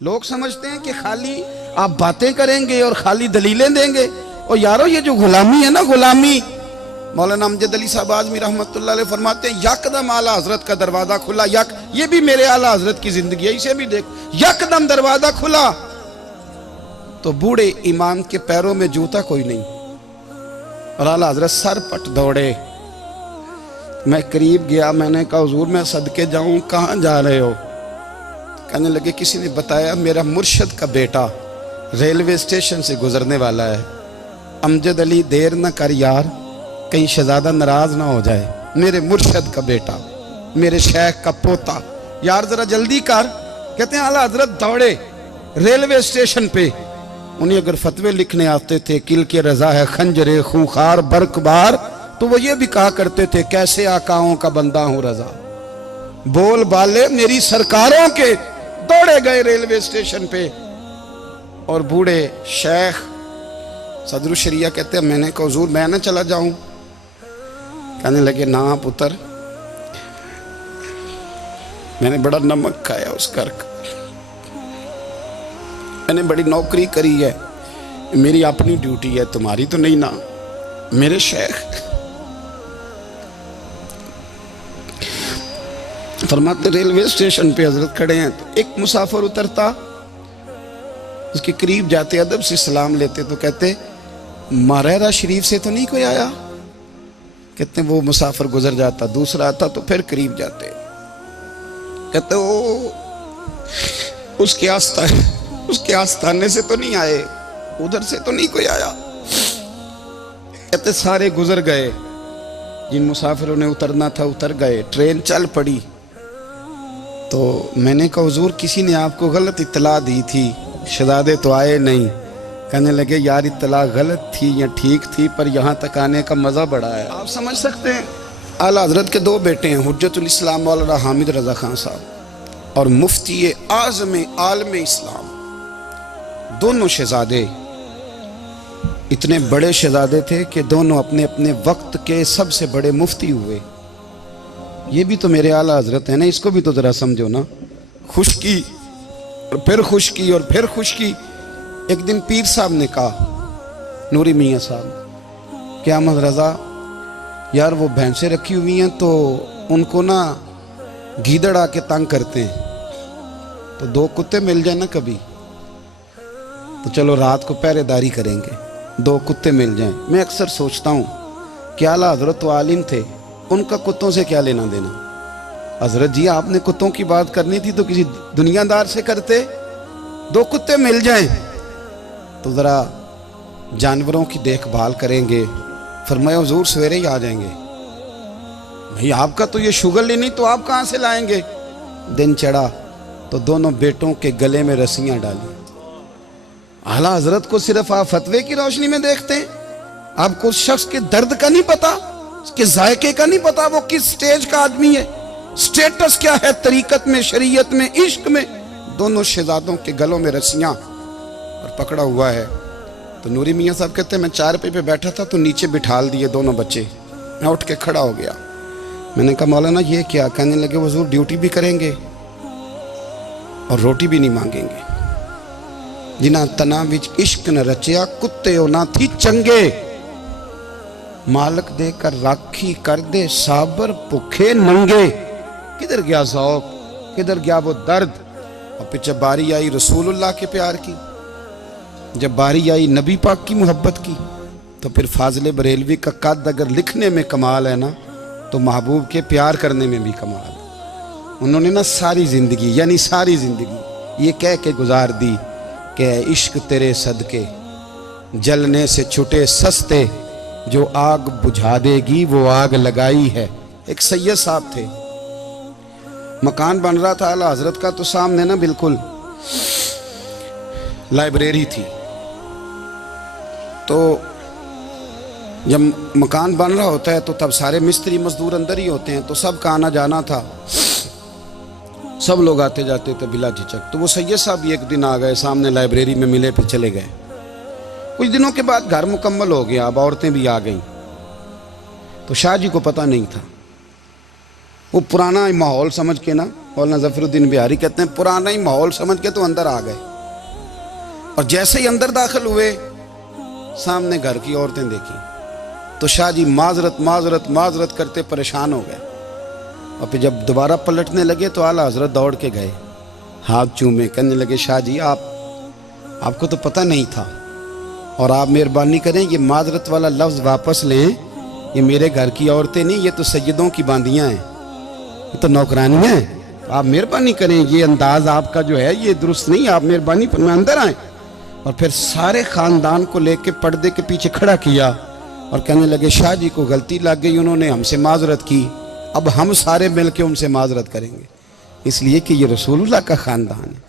लोग समझते हैं कि खाली आप बातें करेंगे और खाली दलीलें देंगे। और यारो ये जो गुलामी है ना, गुलामी, मौलाना अमजद अली साहब आज़मी रहमतुल्लाह अलैह फरमाते हैं यकदम आला हजरत का दरवाजा खुला। ये भी मेरे आला हजरत की जिंदगी है, इसे भी देख, यकदम दरवाजा खुला तो बूढ़े इमाम के पैरों में जूता कोई नहीं और आला हजरत सर पट दौड़े। मैं करीब गया, मैंने कहा हुजूर मैं सदके जाऊं, कहाँ जा रहे हो? कहने लगे किसी ने बताया मेरा मुर्शद का बेटा रेलवे स्टेशन से गुजरने वाला है। अमजद अली देर न कर यार, कहीं शहजादा नाराज ना हो जाए, मेरे मुर्शद का बेटा, मेरे शेख का पोता, यार जरा जल्दी कर। कहते हैं आला हजरत दौड़े रेलवे स्टेशन पे। उन्हें अगर फतवे लिखने आते थे किल के रजा है खंजरे खूंखार बरकबार, तो वो ये भी कहा करते थे कैसे आकाओं का बंदा हूं रजा। बोल बाले मेरी सरकारों के दौड़े गए रेलवे स्टेशन पे। और बूढ़े शेख सदरुल शरिया कहते हैं मैंने कहा हुजूर मैं ना चला जाऊं? कहने लगे ना पुत्र, मैंने बड़ा नमक खाया उस घर का, मैंने बड़ी नौकरी करी है, मेरी अपनी ड्यूटी है, तुम्हारी तो नहीं ना। मेरे शेख फरमाते रेलवे स्टेशन पे हजरत खड़े हैं तो एक मुसाफिर उतरता, उसके करीब जाते अदब से सलाम लेते तो कहते मारेरा शरीफ से तो नहीं कोई आया? कहते वो मुसाफिर गुजर जाता, दूसरा आता तो फिर करीब जाते, कहते वो उसके आस्थाने से तो नहीं आए, उधर से तो नहीं कोई आया। कहते सारे गुजर गए, जिन मुसाफिरों ने उतरना था उतर गए, ट्रेन चल पड़ी। तो मैंने कहा हुजूर किसी ने आपको गलत इत्तला दी थी, शहजादे तो आए नहीं। कहने लगे यार इत्तला गलत थी या ठीक थी, पर यहाँ तक आने का मज़ा बड़ा है। आप समझ सकते हैं आला हजरत के दो बेटे हैं, हुज्जतुल इस्लाम मौलाना हामिद रज़ा खान साहब और मुफ्ती आज़म आलम इस्लाम। दोनों शहजादे इतने बड़े शहजादे थे कि दोनों अपने अपने वक्त के सबसे बड़े मुफ्ती हुए। ये भी तो मेरे आला हजरत है ना, इसको भी तो जरा समझो ना। खुशकी और फिर खुशकी और फिर खुशकी। एक दिन पीर साहब ने कहा नूरी मियाँ साहब क्या अहमद रज़ा यार वो भैंसें रखी हुई हैं तो उनको ना गीदड़ आके तंग करते हैं, तो दो कुत्ते मिल जाए ना कभी, तो चलो रात को पहरेदारी करेंगे, दो कुत्ते मिल जाएं। मैं अक्सर सोचता हूँ कि आला हजरत तो आलिम थे, उनका कुत्तों से क्या लेना देना? हजरत जी आपने कुत्तों की बात करनी थी तो किसी दुनियादार से करते, दो कुत्ते मिल जाएं तो ज़रा जानवरों की देखभाल करेंगे। फरमाया हुजूर सवेरे ही आ जाएंगे। भाई आपका तो ये शुगर ही नहीं, तो आप कहाँ से लाएंगे? दिन चढ़ा तो दोनों बेटों के गले में रस्सियाँ डाली। आला हजरत को सिर्फ आप फतवे की रोशनी में देखते हैं, आपको उस शख्स के दर्द का नहीं पता, उसके जायके का नहीं पता, वो किस स्टेज का आदमी है, स्टेटस क्या है तरीकत में, शरीयत में, इश्क में। दोनों शहजादों के गलों में रस्सियां और पकड़ा हुआ है। तो नूरी मियाँ साहब कहते हैं मैं चारपाई पे बैठा था तो नीचे बिठाल दिए दोनों बच्चे, मैं उठ के खड़ा हो गया। मैंने कहा मौलाना ये क्या? कहने लगे हुजूर ड्यूटी भी करेंगे और रोटी भी नहीं मांगेंगे। जिन्हां तना विच इश्क न रचिया कुत्ते ओ ना थी चंगे, मालक देकर राखी कर दे साबर भुखे नंगे। किधर गया ज़ौक़, किधर गया वो दर्द? और पीछे बारी आई रसूलुल्लाह के प्यार की, जब बारी आई नबी पाक की मोहब्बत की, तो फिर फाजिल बरेलवी का कद अगर लिखने में कमाल है ना, तो महबूब के प्यार करने में भी कमाल है। उन्होंने ना सारी ज़िंदगी यानी सारी ज़िंदगी ये कह के गुजार दी कि इश्क तेरे सदके जलने से छुटे सस्ते, जो आग बुझा देगी वो आग लगाई है। एक सैयद साहब थे, मकान बन रहा था आला हजरत का, तो सामने ना बिल्कुल लाइब्रेरी थी। तो जब मकान बन रहा होता है तो तब सारे मिस्त्री मजदूर अंदर ही होते हैं, तो सबका आना जाना था, सब लोग आते जाते थे बिला झिझक। तो वो सैयद साहब भी एक दिन आ गए, सामने लाइब्रेरी में मिले, फिर चले गए। कुछ दिनों के बाद घर मुकम्मल हो गया, अब औरतें भी आ गईं। तो शाह जी को पता नहीं था, वो पुराना माहौल समझ के ना मौलाना ज़फ़रुद्दीन बिहारी कहते हैं पुराना ही माहौल समझ के तो अंदर आ गए, और जैसे ही अंदर दाखिल हुए सामने घर की औरतें देखी तो शाह जी माजरत माजरत माजरत करते परेशान हो गए। और फिर जब दोबारा पलटने लगे तो आला हजरत दौड़ के गए, हाथ चूमे, कहने लगे शाह जी आपको तो पता नहीं था, और आप मेहरबानी करें ये माजरत वाला लफ्ज़ वापस लें, ये मेरे घर की औरतें नहीं, ये तो सैयदों की बांदियाँ हैं, ये तो नौकरानियाँ हैं, आप मेहरबानी करें, ये अंदाज आपका जो है ये दुरुस्त नहीं, आप मेहरबानी फरमाएं अंदर आए। और फिर सारे ख़ानदान को लेके पर्दे के पीछे खड़ा किया और कहने लगे शाह जी को गलती लग गई, उन्होंने हमसे माजरत की, अब हम सारे मिल के उनसे माजरत करेंगे, इसलिए कि ये रसूलुल्लाह का ख़ानदान है।